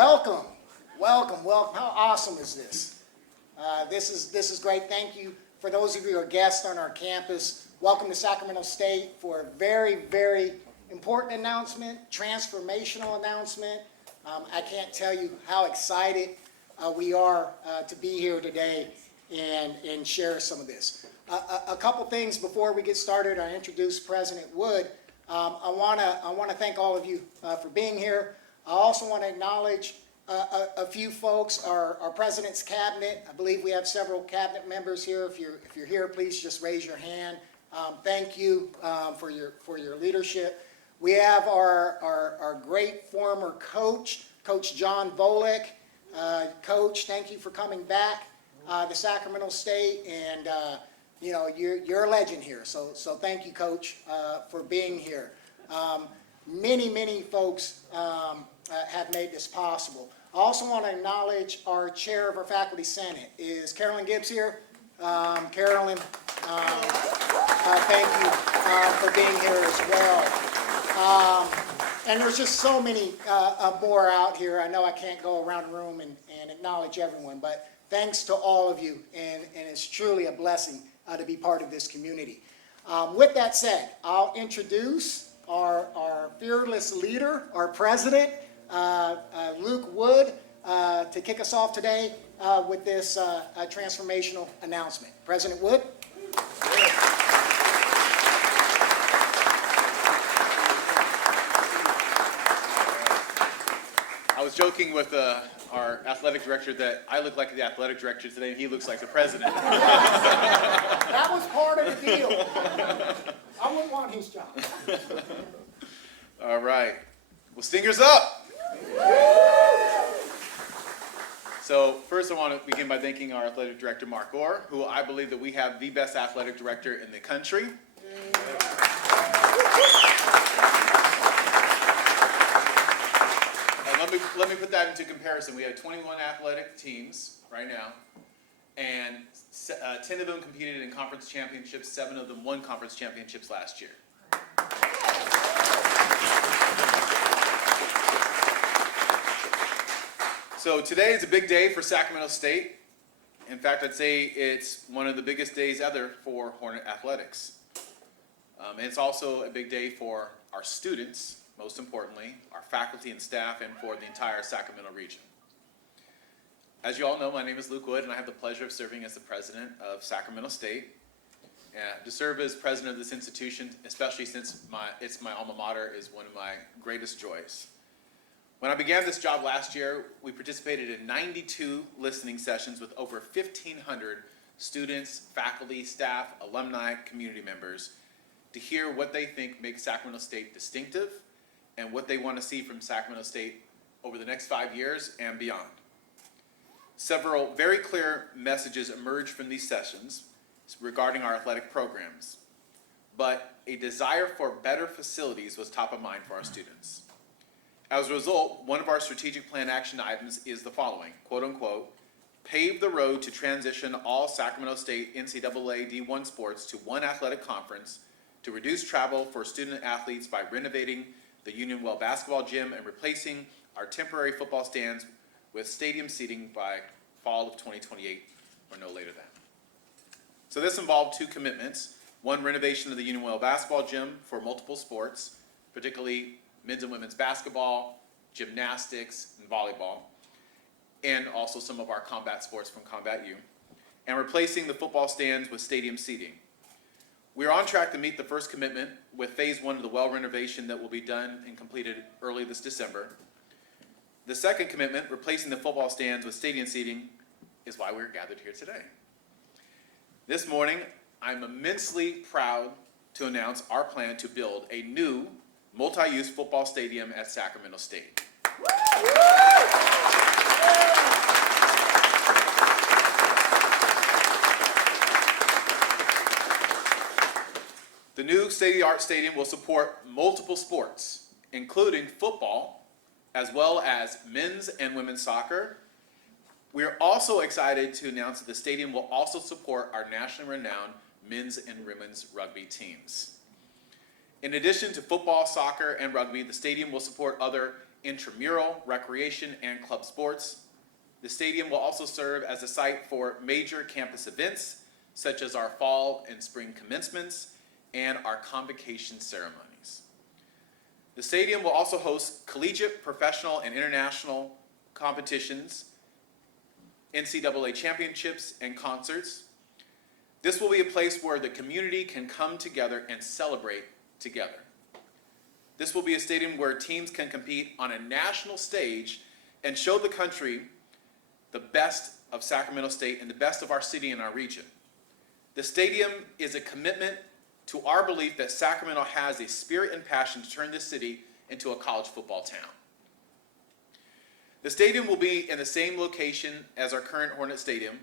Welcome, welcome, welcome. How awesome is this? This is great. Thank you for those of you who are guests on our campus. Welcome to Sacramento State for a very, very important announcement, transformational announcement. I can't tell you how excited we are to be here today and share some of this. A couple things before we get started. I introduce President Wood. I want to thank all of you for being here. I also want to acknowledge a few folks, our President's Cabinet. I believe we have several cabinet members here. If you're here, please just raise your hand. Thank you for your leadership. We have our great former coach, Coach John Volek. Coach, thank you for coming back to Sacramento State, and you're a legend here. So thank you, Coach, for being here. Many folks have made this possible. I also want to acknowledge our chair of our Faculty Senate. Is Carolyn Gibbs here? Carolyn, thank you for being here as well. And there's just so many more out here. I know I can't go around the room and acknowledge everyone, but thanks to all of you, and it's truly a blessing to be part of this community. With that said, I'll introduce our fearless leader, our president, Luke Wood, to kick us off today with this transformational announcement. President Wood. I was joking with our athletic director that I look like the athletic director today and he looks like the president. That was part of the deal. I wouldn't want his job. All right. Well, stingers up. So first I want to begin by thanking our athletic director, Mark Orr, who I believe that we have the best athletic director in the country. Let me put that into comparison. We have 21 athletic teams right now, and 10 of them competed in conference championships, 7 of them won conference championships last year. So today is a big day for Sacramento State. In fact, I'd say it's one of the biggest days ever for Hornet Athletics. And it's also a big day for our students, most importantly, our faculty and staff, and for the entire Sacramento region. As you all know, my name is Luke Wood, and I have the pleasure of serving as the president of Sacramento State. To serve as president of this institution, especially since it's my alma mater, is one of my greatest joys. When I began this job last year, we participated in 92 listening sessions with over 1,500 students, faculty, staff, alumni, community members to hear what they think makes Sacramento State distinctive and what they want to see from Sacramento State over the next 5 years and beyond. Several very clear messages emerged from these sessions regarding our athletic programs, but a desire for better facilities was top of mind for our students. As a result, one of our strategic plan action items is the following, quote unquote, pave the road to transition all Sacramento State NCAA D1 sports to one athletic conference to reduce travel for student athletes by renovating the Union Well basketball gym and replacing our temporary football stands with stadium seating by fall of 2028 or no later than. So this involved 2 commitments. One, renovation of the Union Well basketball gym for multiple sports, particularly men's and women's basketball, gymnastics, and volleyball, and also some of our combat sports from Combat U, and replacing the football stands with stadium seating. We are on track to meet the first commitment with phase 1 of the well renovation that will be done and completed early this December. The second commitment, replacing the football stands with stadium seating, is why we're gathered here today. This morning, I'm immensely proud to announce our plan to build a new multi-use football stadium at Sacramento State. The new state-of-the-art stadium will support multiple sports, including football, as well as men's and women's soccer. We are also excited to announce that the stadium will also support our nationally renowned men's and women's rugby teams. In addition to football, soccer, and rugby, the stadium will support other intramural, recreation, and club sports. The stadium will also serve as a site for major campus events, such as our fall and spring commencements and our convocation ceremonies. The stadium will also host collegiate, professional, and international competitions, NCAA championships, and concerts. This will be a place where the community can come together and celebrate together. This will be a stadium where teams can compete on a national stage and show the country the best of Sacramento State and the best of our city and our region. The stadium is a commitment to our belief that Sacramento has a spirit and passion to turn this city into a college football town. The stadium will be in the same location as our current Hornet Stadium,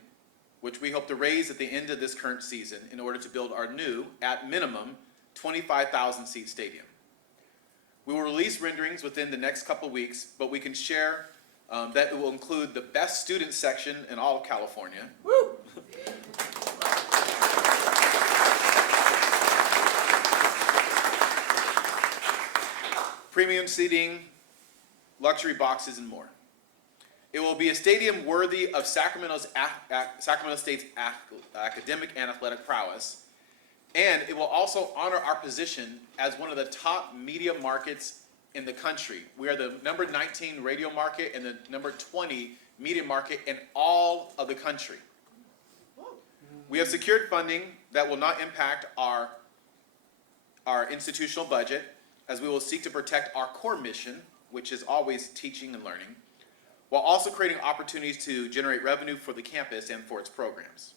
which we hope to raise at the end of this current season in order to build our new, at minimum, 25,000 seat stadium. We will release renderings within the next couple weeks, but we can share that it will include the best student section in all of California. Woo! Premium seating, luxury boxes, and more. It will be a stadium worthy of Sacramento State's academic and athletic prowess, and it will also honor our position as one of the top media markets in the country. We are the number 19 radio market and the number 20 media market in all of the country. We have secured funding that will not impact our institutional budget, as we will seek to protect our core mission, which is always teaching and learning, while also creating opportunities to generate revenue for the campus and for its programs.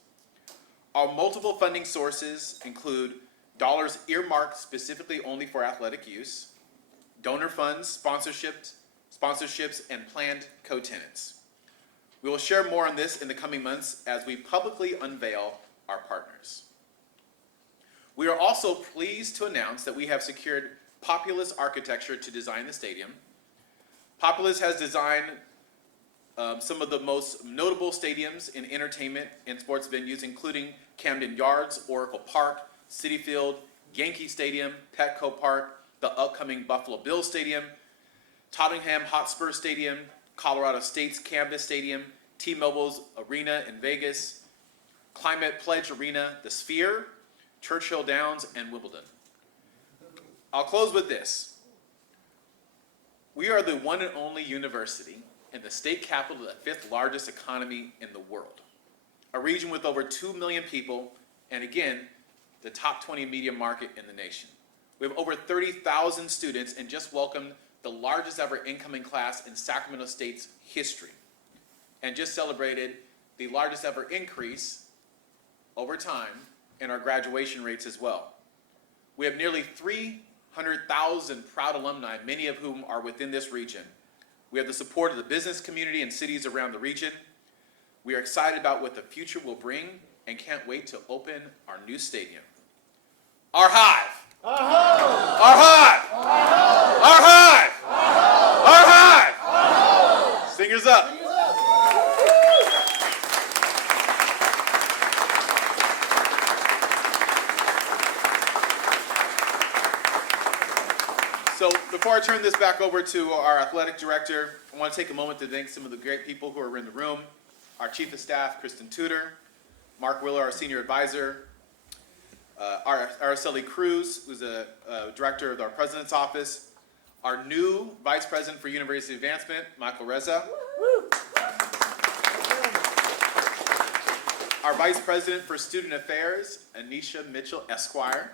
Our multiple funding sources include dollars earmarked specifically only for athletic use, donor funds, sponsorships, and planned co-tenants. We will share more on this in the coming months as we publicly unveil our partners. We are also pleased to announce that we have secured Populous Architecture to design the stadium. Populous has designed some of the most notable stadiums in entertainment and sports venues, including Camden Yards, Oracle Park, Citi Field, Yankee Stadium, Petco Park, the upcoming Buffalo Bills Stadium, Tottenham Hotspur Stadium, Colorado State's Canvas Stadium, T-Mobile's Arena in Vegas, Climate Pledge Arena, the Sphere, Churchill Downs, and Wimbledon. I'll close with this. We are the one and only university in the state capital of the fifth largest economy in the world, a region with over 2 million people, and again, the top 20 media market in the nation. We have over 30,000 students and just welcomed the largest ever incoming class in Sacramento State's history, and just celebrated the largest ever increase over time in our graduation rates as well. We have nearly 300,000 proud alumni, many of whom are within this region. We have the support of the business community and cities around the region. We are excited about what the future will bring and can't wait to open our new stadium. Our Hive! Our Hive! Our Hive! Our Hive! Singers up! So before I turn this back over to our athletic director, I want to take a moment to thank some of the great people who are in the room. Our Chief of Staff, Kristen Tudor, Mark Willer, our Senior Advisor, Araceli Cruz, who's the Director of our President's Office, our new Vice President for University Advancement, Michael Reza, our Vice President for Student Affairs, Anisha Mitchell, Esquire,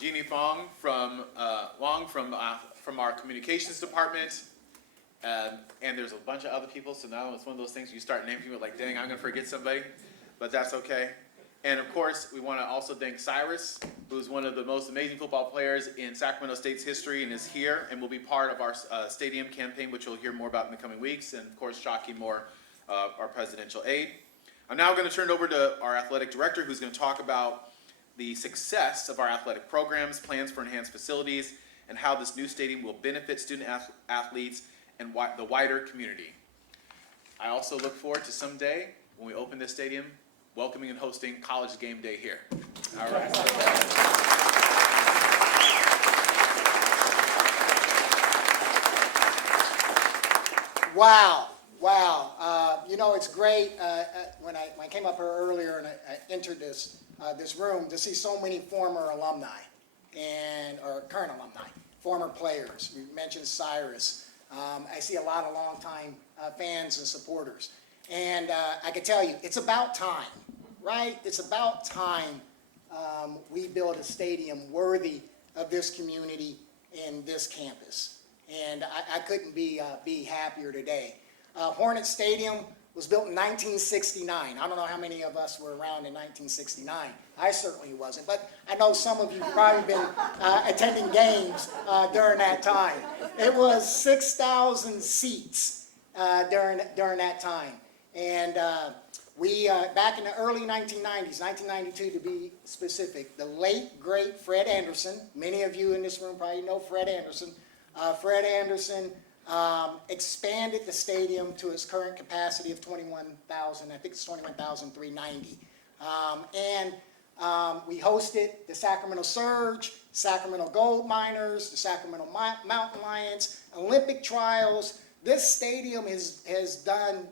Jeannie Fong from our communications department, and there's a bunch of other people. So now it's one of those things you start naming people like, dang, I'm gonna forget somebody, but that's okay. And of course, we want to also thank Cyrus, who's one of the most amazing football players in Sacramento State's history, and is here and will be part of our stadium campaign, which you'll hear more about in the coming weeks. And of course, Shockey Moore, our presidential aide. I'm now going to turn it over to our athletic director, who's going to talk about the success of our athletic programs, plans for enhanced facilities, and how this new stadium will benefit student athletes and the wider community. I also look forward to someday, when we open this stadium, welcoming and hosting College Game Day here. All right. Wow, wow. You know, it's great when I came up here earlier and I entered this room to see so many former alumni or current alumni, former players. We mentioned Cyrus. I see a lot of longtime fans and supporters. And I can tell you, it's about time, right? It's about time we build a stadium worthy of this community and this campus. And I couldn't be happier today. Hornet Stadium was built in 1969. I don't know how many of us were around in 1969. I certainly wasn't, but I know some of you have probably been attending games during that time. It was 6,000 seats during that time. And we, back in the early 1990s, 1992 to be specific, the late, great Fred Anderson, many of you in this room probably know Fred Anderson. Fred Anderson expanded the stadium to its current capacity of 21,000, I think it's 21,390. We hosted the Sacramento Surge, Sacramento Gold Miners, the Sacramento Mountain Lions, Olympic trials. This stadium has done,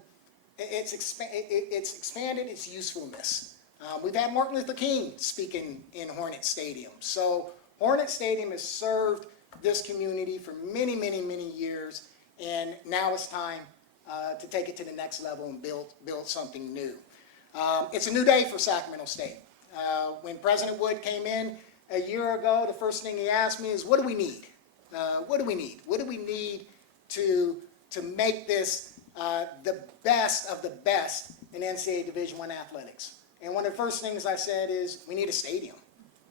it's expanded its usefulness. We've had Martin Luther King speaking in Hornet Stadium. So Hornet Stadium has served this community for many, many, many years, and now it's time to take it to the next level and build something new. It's a new day for Sacramento State. When President Wood came in a year ago, the first thing he asked me is, what do we need? What do we need? What do we need to make this the best of the best in NCAA Division I athletics? And one of the first things I said is, we need a stadium.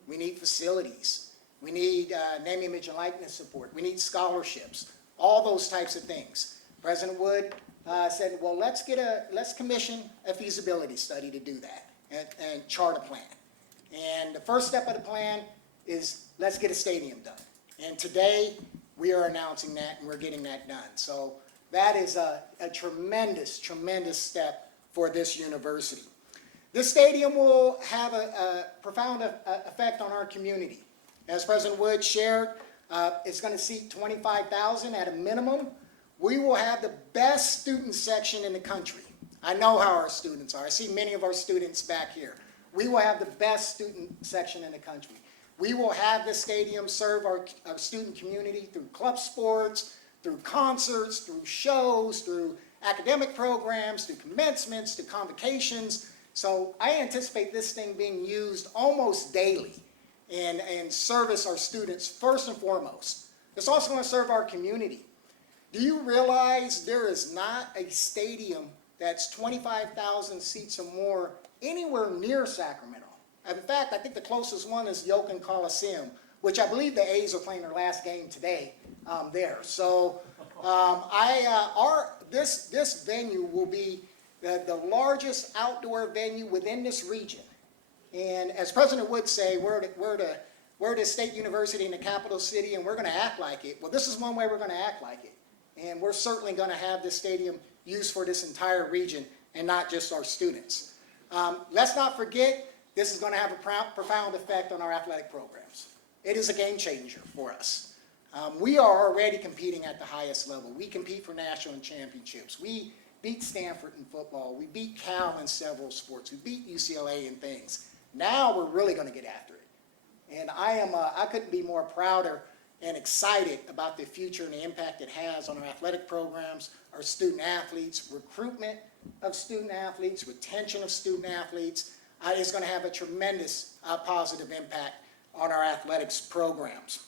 We need facilities. We need name, image, and likeness support. We need scholarships, all those types of things. President Wood said, well, let's commission a feasibility study to do that and chart a plan. And the first step of the plan is, let's get a stadium done. And today, we are announcing that, and we're getting that done. So that is a tremendous, tremendous step for this university. This stadium will have a profound effect on our community. As President Wood shared, it's going to seat 25,000 at a minimum. We will have the best student section in the country. I know how our students are. I see many of our students back here. We will have the best student section in the country. We will have the stadium serve our student community through club sports, through concerts, through shows, through academic programs, through commencements, through convocations. So I anticipate this thing being used almost daily and service our students first and foremost. It's also going to serve our community. Do you realize there is not a stadium that's 25,000 seats or more anywhere near Sacramento? In fact, I think the closest one is Yokin Coliseum, which I believe the A's are playing their last game today there. So this venue will be the largest outdoor venue within this region. And as President Wood say, we're the state university in the capital city, and we're going to act like it. Well, this is one way we're going to act like it. And we're certainly going to have this stadium used for this entire region and not just our students. Let's not forget, this is going to have a profound effect on our athletic programs. It is a game changer for us. We are already competing at the highest level. We compete for national championships. We beat Stanford in football. We beat Cal in several sports. We beat UCLA in things. Now we're really going to get after it. And I couldn't be more prouder and excited about the future and the impact it has on our athletic programs, our student athletes, recruitment of student athletes, retention of student athletes. It's going to have a tremendous positive impact on our athletics programs.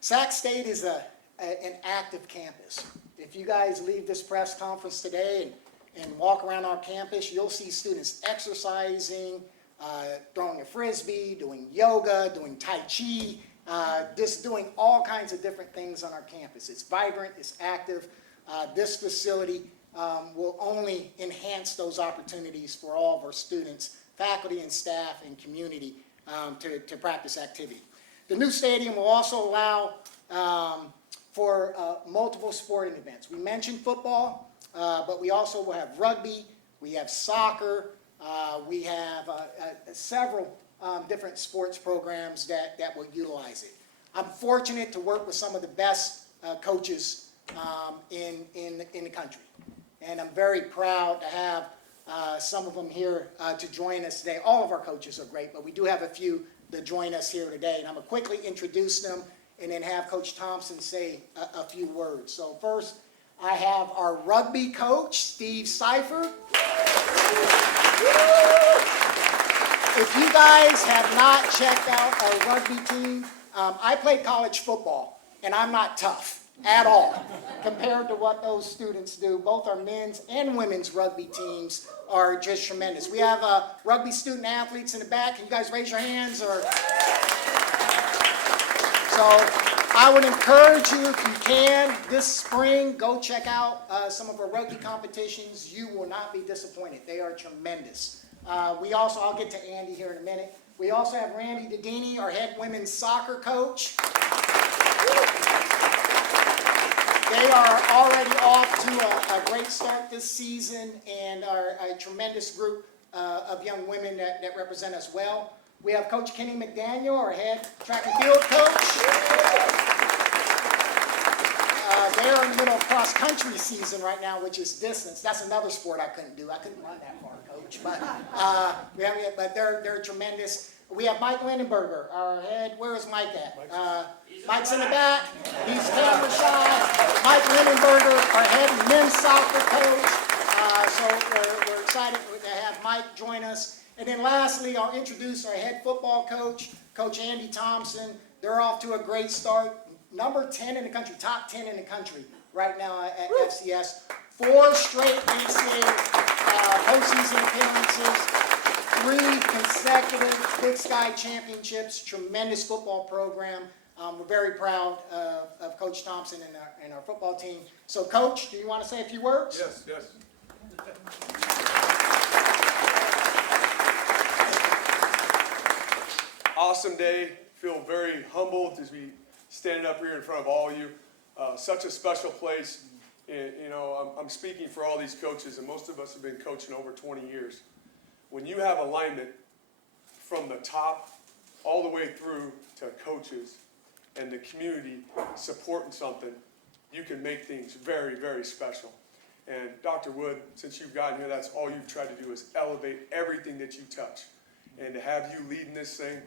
Sac State is an active campus. If you guys leave this press conference today and walk around our campus, you'll see students exercising, throwing a frisbee, doing yoga, doing tai chi, just doing all kinds of different things on our campus. It's vibrant, it's active. This facility will only enhance those opportunities for all of our students, faculty and staff and community to practice activity. The new stadium will also allow for multiple sporting events. We mentioned football, but we also will have rugby, we have soccer, we have several different sports programs that will utilize it. I'm fortunate to work with some of the best coaches in the country. And I'm very proud to have some of them here to join us today. All of our coaches are great, but we do have a few that join us here today. And I'm going to quickly introduce them and then have Coach Thompson say a few words. So first, I have our rugby coach, Steve Seifert. If you guys have not checked out our rugby team, I played college football, and I'm not tough at all compared to what those students do. Both our men's and women's rugby teams are just tremendous. We have rugby student athletes in the back. Can you guys raise your hands? So I would encourage you, if you can, this spring, go check out some of our rugby competitions. You will not be disappointed. They are tremendous. We also, I'll get to Andy here in a minute. We also have Randy Dedini, our head women's soccer coach. They are already off to a great start this season and are a tremendous group of young women that represent us well. We have Coach Kenny McDaniel, our head track and field coach. They're in the middle of cross-country season right now, which is distance. That's another sport I couldn't do. I couldn't run that far, Coach. But they're tremendous. We have Mike Lindenberger, our head. Where is Mike at? Mike's in the back. He's camera shy. Mike Lindenberger, our head men's soccer coach. So we're excited to have Mike join us. And then lastly, I'll introduce our head football coach, Coach Andy Thompson. They're off to a great start. Number 10 in the country, top 10 in the country right now at FCS. 4 straight NCAA postseason appearances, 3 consecutive Big Sky championships, tremendous football program. We're very proud of Coach Thompson and our football team. So, Coach, do you want to say a few words? Yes. Awesome day. Feel very humbled as we stand up here in front of all of you. Such a special place. And, you know, I'm speaking for all these coaches, and most of us have been coaching over 20 years. When you have alignment from the top all the way through to coaches and the community supporting something, you can make things very, very special. And Dr. Wood, since you've gotten here, that's all you've tried to do is elevate everything that you touch. And to have you leading this thing,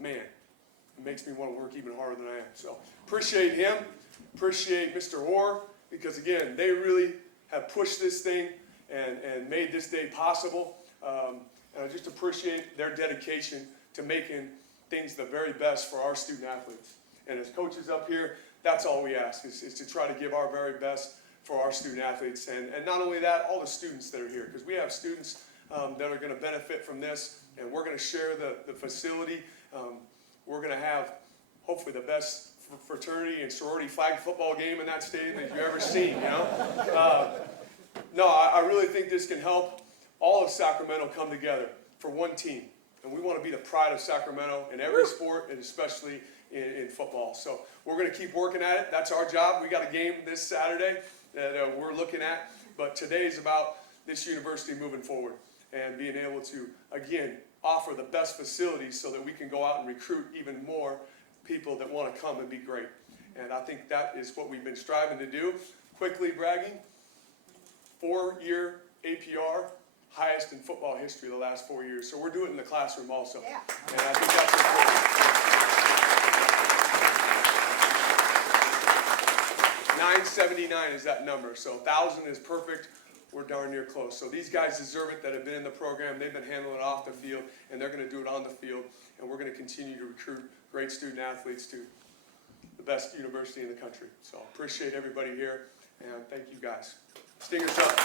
man, it makes me want to work even harder than I am. So appreciate him, appreciate Mr. Orr, because again, they really have pushed this thing and made this day possible. And I just appreciate their dedication to making things the very best for our student athletes. And as coaches up here, that's all we ask, is to try to give our very best for our student athletes. And not only that, all the students that are here, because we have students that are going to benefit from this, and we're going to share the facility. We're going to have, hopefully, the best fraternity and sorority flag football game in that stadium that you've ever seen, you know? No, I really think this can help all of Sacramento come together for one team. And we want to be the pride of Sacramento in every sport, and especially in football. So we're going to keep working at it. That's our job. We got a game this Saturday that we're looking at. But today is about this university moving forward and being able to, again, offer the best facilities so that we can go out and recruit even more people that want to come and be great. And I think that is what we've been striving to do. Quickly bragging, 4-year APR, highest in football history the last 4 years. So we're doing it in the classroom also. Yeah. And I think that's important. 979 is that number. So 1,000 is perfect. We're darn near close. So these guys deserve it that have been in the program. They've been handling it off the field, and they're going to do it on the field. And we're going to continue to recruit great student athletes to the best university in the country. So appreciate everybody here, and thank you guys. Stingers up.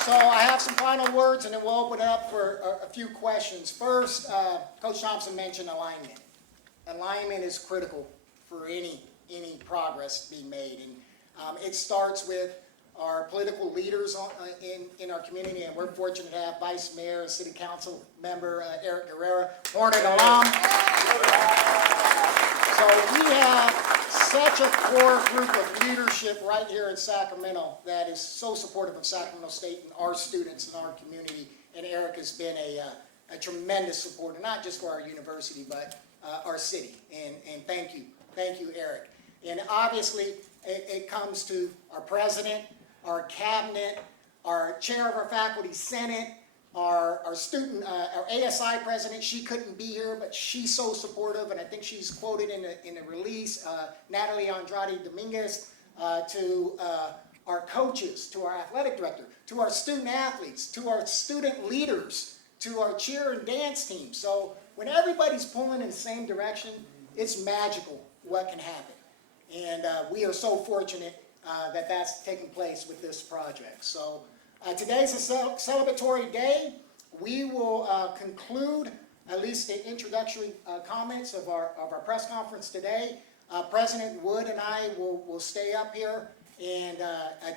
So I have some final words, and then we'll open it up for a few questions. First, Coach Thompson mentioned alignment. Alignment is critical for any progress being made, and it starts with our political leaders in our community, and we're fortunate to have Vice Mayor and City Council member Eric Guerrera, Hornet alum. So we have such a core group of leadership right here in Sacramento that is so supportive of Sacramento State and our students and our community, and Eric has been a tremendous supporter, not just for our university, but our city. And thank you, Eric. And obviously, it comes to our president, our cabinet, our chair of our faculty senate, our student, our ASI president. She couldn't be here, but she's so supportive, and I think she's quoted in the release, Natalie Andrade Dominguez, to our coaches, to our athletic director, to our student athletes, to our student leaders, to our cheer and dance team. So when everybody's pulling in the same direction, it's magical what can happen. And we are so fortunate that that's taking place with this project. So today's a celebratory day. We will conclude at least the introductory comments of our press conference today. President Wood and I will stay up here and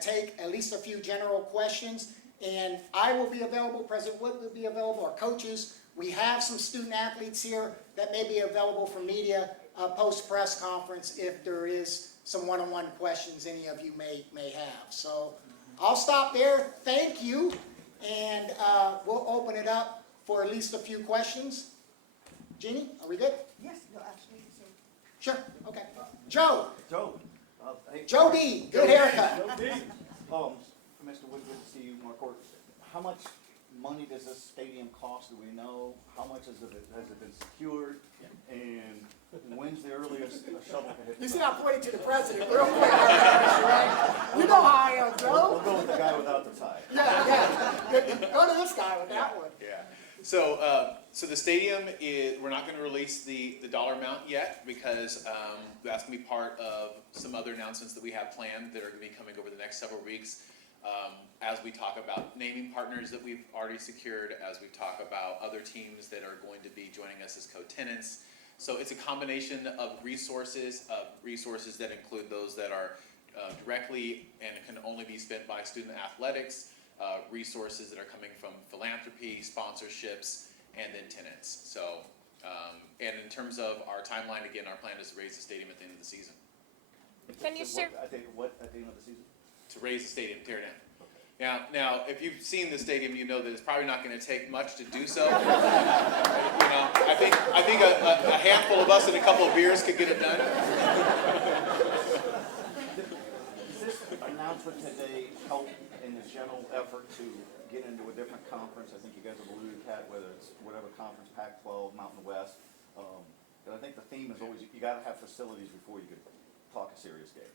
take at least a few general questions. And I will be available, President Wood will be available, our coaches. We have some student athletes here that may be available for media post-press conference if there is some one-on-one questions any of you may have. So I'll stop there. Thank you. And we'll open it up for at least a few questions. Jeannie, are we good? Yes, no, actually, so. Sure, okay. Joe, Hey, Joe D, good haircut. Mr. Wood, good to see you, Mark Court. How much money does this stadium cost? Do we know? How much has it been secured? And when's the earliest a shovel can hit? You see, I'm pointing to the president real quick. Right? You know how I am, We'll Joe. go with the guy without the tie. Yeah. Go to this guy with that one. Yeah. So, so the stadium is, we're not going to release the dollar amount yet because that's going to be part of some other announcements that we have planned that are going to be coming over the next several weeks. As we talk about naming partners that we've already secured, as we talk about other teams that are going to be joining us as co-tenants. So it's a combination of resources that include those that are directly and can only be spent by student athletics, resources that are coming from philanthropy, sponsorships, and then tenants. So, and in terms of our timeline, again, our plan is to raise the stadium at the end of the season. Can you share? What at the end of the season? To raise the stadium, tear it down. Now, if you've seen the stadium, you know that it's probably not going to take much to do so. I think a handful of us and a couple of beers could get it done. Does this announcement today help in the general effort to get into a different conference? I think you guys have alluded to that, whether it's whatever conference, Pac-12, Mountain West. But I think the theme is always you got to have facilities before you could talk a serious game.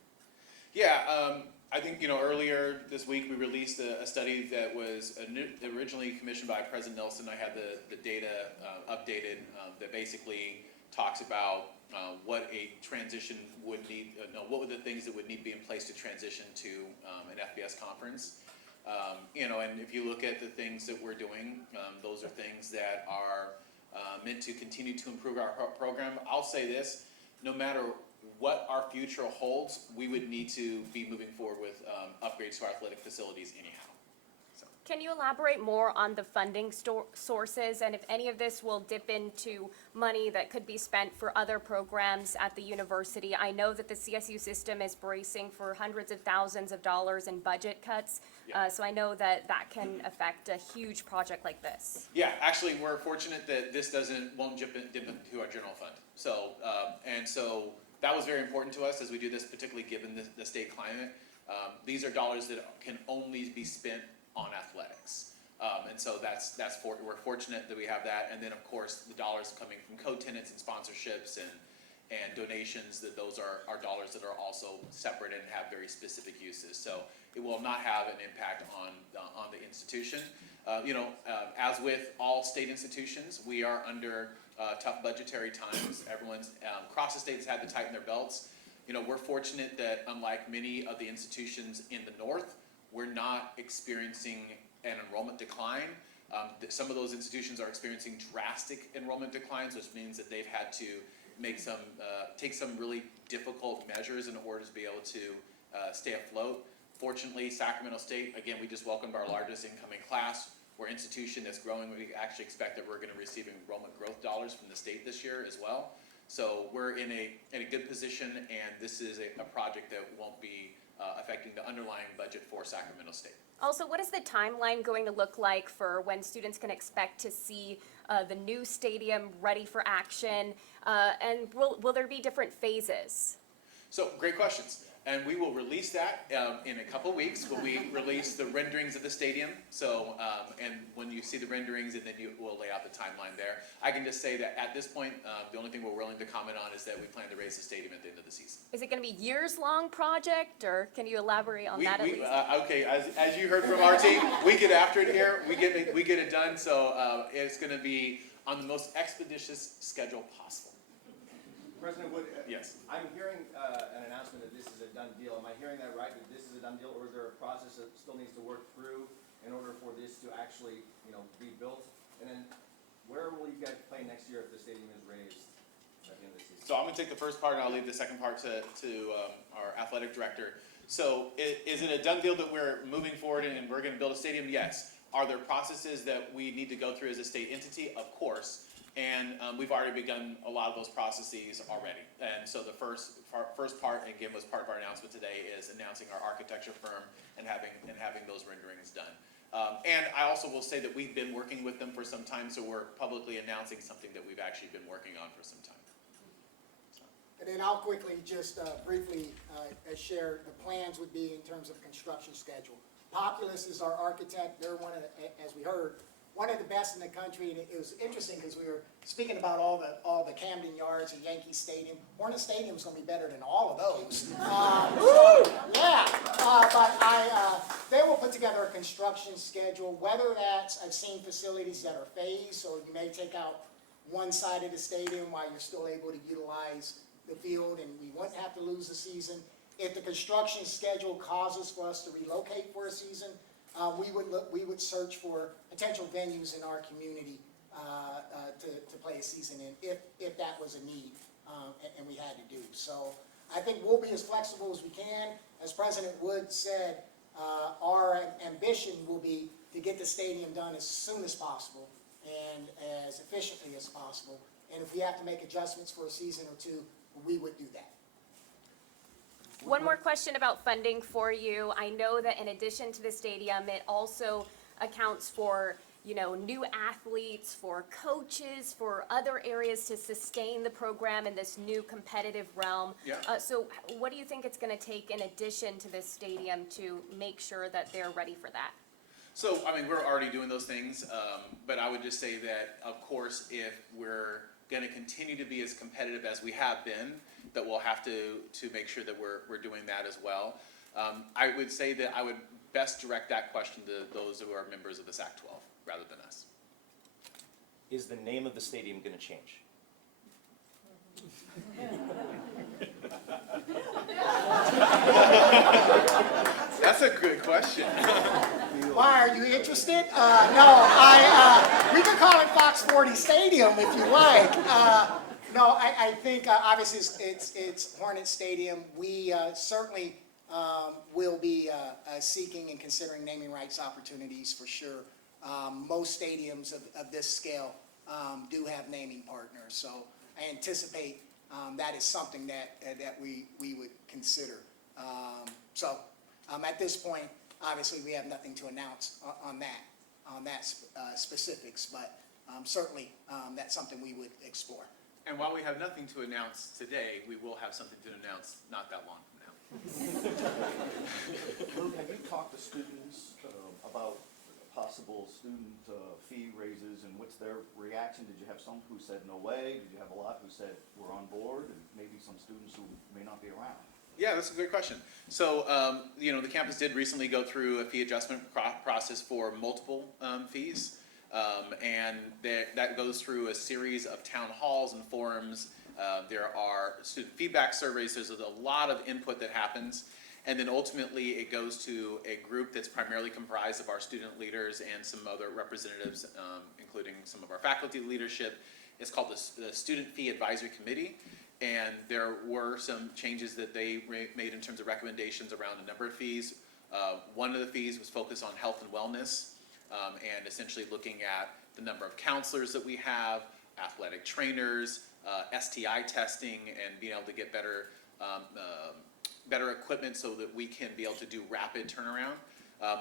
Yeah, I think, earlier this week we released a study that was originally commissioned by President Nelson. I had the data updated that basically talks about what a transition would need, what were the things that would need to be in place to transition to an FBS conference. And if you look at the things that we're doing, those are things that are meant to continue to improve our program. I'll say this, no matter what our future holds, we would need to be moving forward with upgrades to our athletic facilities anyhow. So. Can you elaborate more on the funding sources and if any of this will dip into money that could be spent for other programs at the university? I know that the CSU system is bracing for hundreds of thousands of dollars in budget cuts, Yeah. so I know that can affect a huge project like this. Yeah, actually, we're fortunate that this won't dip into our general fund. So, so that was very important to us as we do this, particularly given the state climate. These are dollars that can only be spent on athletics. And so we're fortunate that we have that. And then, of course, the dollars coming from co-tenants and sponsorships and donations, that those are dollars that are also separate and have very specific uses. So it will not have an impact on the institution. As with all state institutions, we are under tough budgetary times. Everyone's across the state has had to tighten their belts. We're fortunate that unlike many of the institutions in the north, we're not experiencing an enrollment decline. Some of those institutions are experiencing drastic enrollment declines, which means that they've had to take some really difficult measures in order to be able to stay afloat. Fortunately, Sacramento State, again, we just welcomed our largest incoming class. We're an institution that's growing. We actually expect that we're going to receive enrollment growth dollars from the state this year as well. So we're in a good position, and this is a project that won't be affecting the underlying budget for Sacramento State. Also, what is the timeline going to look like for when students can expect to see the new stadium ready for action? And will there be different phases? So, great questions. And we will release that in a couple weeks when we release the renderings of the stadium. So, and when you see the renderings, and then we'll lay out the timeline there. I can just say that at this point, the only thing we're willing to comment on is that we plan to raise the stadium at the end of the season. Is it going to be years-long project, or can you elaborate on that at least? Okay, as you heard from our team, we get after it here. We get it done. So it's going to be on the most expeditious schedule possible. President Wood, Yes. I'm hearing an announcement that this is a done deal. Am I hearing that right, that this is a done deal, or is there a process that still needs to work through in order for this to actually, be built? And then, where will you guys play next year if the stadium is raised at the end of the season? So I'm going to take the first part, and I'll leave the second part to our athletic director. So is it a done deal that we're moving forward and we're going to build a stadium? Yes. Are there processes that we need to go through as a state entity? Of course. And we've already begun a lot of those processes already. And so the first part, again, was part of our announcement today, is announcing our architecture firm and having those renderings done. And I also will say that we've been working with them for some time, so we're publicly announcing something that we've actually been working on for some time. And then I'll quickly just briefly share the plans would be in terms of construction schedule. Populous is our architect. They're one of the, as we heard, one of the best in the country, and it was interesting because we were speaking about all the Camden Yards and Yankee Stadium. Hornet Stadium's going to be better than all of those. Yeah, but they will put together a construction schedule. Whether that's, I've seen facilities that are phased, so you may take out one side of the stadium while you're still able to utilize the field, and we wouldn't have to lose the season. If the construction schedule causes for us to relocate for a season, we would search for potential venues in our community to play a season in, if that was a need, and we had to do. So I think we'll be as flexible as we can. As President Wood said, our ambition will be to get the stadium done as soon as possible and as efficiently as possible. And if we have to make adjustments for a season or two, we would do that. One more question about funding for you. I know that in addition to the stadium, it also accounts for, new athletes, for coaches, for other areas to sustain the program in this new competitive realm. Yeah. So what do you think it's going to take in addition to this stadium to make sure that they're ready for that? So, we're already doing those things, but I would just say that, of course, if we're going to continue to be as competitive as we have been, that we'll have to make sure that we're doing that as well. I would say that I would best direct that question to those who are members of the SAC-12 rather than us. Is the name of the stadium going to change? That's a good question. Why, are you interested? We could call it Fox 40 Stadium if you like. No, I think obviously it's Hornet Stadium. We certainly will be seeking and considering naming rights opportunities for sure. Most stadiums of this scale do have naming partners, so I anticipate that is something that we would consider. At this point, obviously we have nothing to announce on that specifics, but certainly that's something we would explore. And while we have nothing to announce today, we will have something to announce not that long from now. Luke, have you talked to students about possible student fee raises, and what's their reaction? Did you have some who said no way? Did you have a lot who said we're on board, and maybe some students who may not be around? Yeah, that's a good question. So, the campus did recently go through a fee adjustment process for multiple fees. And that goes through a series of town halls and forums. There are student feedback surveys. There's a lot of input that happens. And then ultimately it goes to a group that's primarily comprised of our student leaders and some other representatives, including some of our faculty leadership. It's called the Student Fee Advisory Committee. And there were some changes that they made in terms of recommendations around a number of fees. One of the fees was focused on health and wellness, and essentially looking at the number of counselors that we have, athletic trainers, STI testing, and being able to get better better equipment so that we can be able to do rapid turnaround.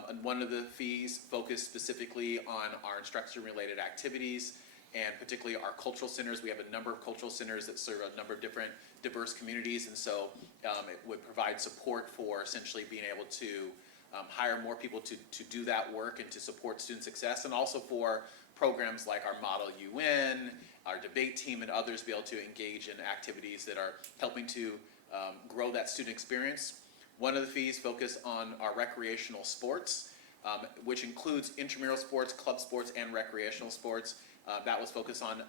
And one of the fees focused specifically on our instruction-related activities, and particularly our cultural centers. We have a number of cultural centers that serve a number of different diverse communities, and so it would provide support for essentially being able to hire more people to do that work and to support student success, and also for programs like our Model UN, our debate team, and others be able to engage in activities that are helping to grow that student experience. One of the fees focus on our recreational sports, which includes intramural sports, club sports, and recreational sports. That was focused on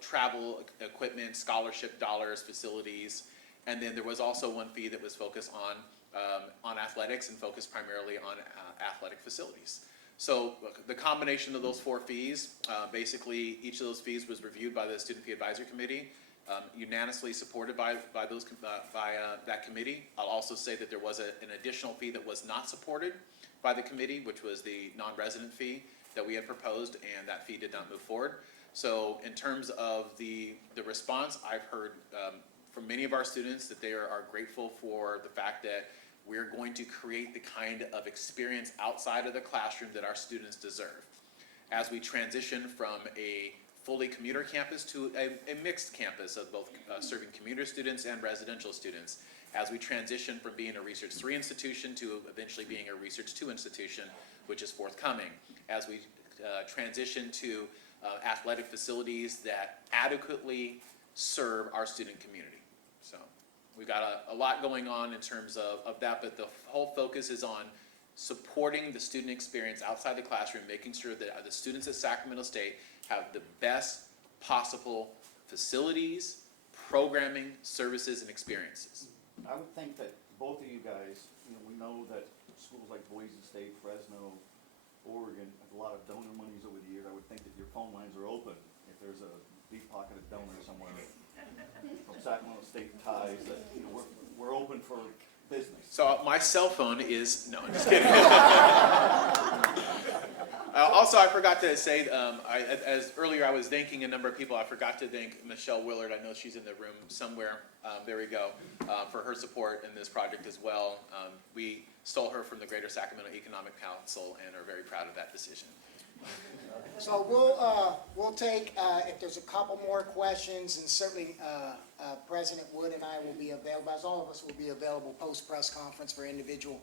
travel equipment, scholarship dollars, facilities, and then there was also one fee that was focused on athletics and focused primarily on athletic facilities. So the combination of those 4 fees, basically each of those fees was reviewed by the Student Fee Advisory Committee, unanimously supported by that committee. I'll also say that there was an additional fee that was not supported by the committee, which was the non-resident fee that we had proposed, and that fee did not move forward. So in terms of the response, I've heard from many of our students that they are grateful for the fact that we're going to create the kind of experience outside of the classroom that our students deserve. As we transition from a fully commuter campus to a mixed campus of both serving commuter students and residential students, as we transition from being a Research 3 institution to eventually being a Research 2 institution, which is forthcoming, as we transition to athletic facilities that adequately serve our student community. So we've got a lot going on in terms of that, but the whole focus is on supporting the student experience outside the classroom, making sure that the students at Sacramento State have the best possible facilities, programming, services, and experiences. I would think that both of you guys, we know that schools like Boise State, Fresno, Oregon, have a lot of donor monies over the years. I would think that your phone lines are open if there's a deep-pocketed donor somewhere from Sacramento State ties, that we're open for business. So my cell phone is, no, I'm just kidding. Also, I forgot to say, as earlier I was thanking a number of people. I forgot to thank Michelle Willard. I know she's in the room somewhere. There we go, for her support in this project as well. We stole her from the Greater Sacramento Economic Council and are very proud of that decision. So we'll take, if there's a couple more questions, and certainly President Wood and I will be available, as all of us will be available post-press conference for individual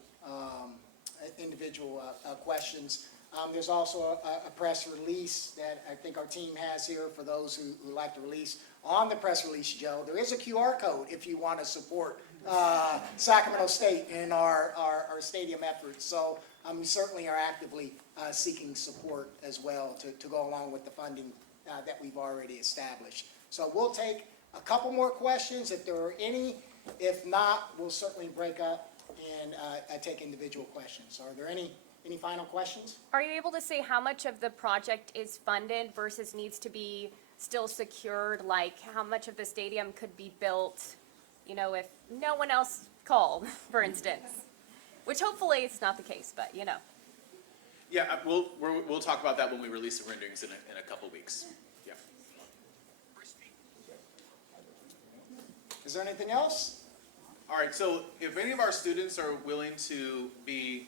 questions. There's also a press release that I think our team has here for those who like the release. On the press release, Joe, there is a QR code if you want to support Sacramento State in our stadium efforts. So we certainly are actively seeking support as well to go along with the funding that we've already established. So we'll take a couple more questions if there are any. If not, we'll certainly break up and take individual questions. Are there any final questions? Are you able to say how much of the project is funded versus needs to be still secured? Like how much of the stadium could be built, if no one else called, for instance? Which hopefully it's not the case, but Yeah, we'll talk about that when we release the renderings in a couple weeks. Yeah. Is there anything else? All right, so if any of our students are willing to be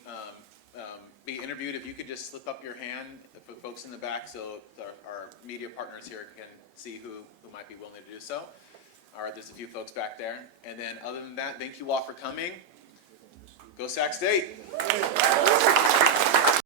interviewed, if you could just slip up your hand for folks in the back so our media partners here can see who might be willing to do so. All right, there's a few folks back there. And then other than that, thank you all for coming. Go Sac State.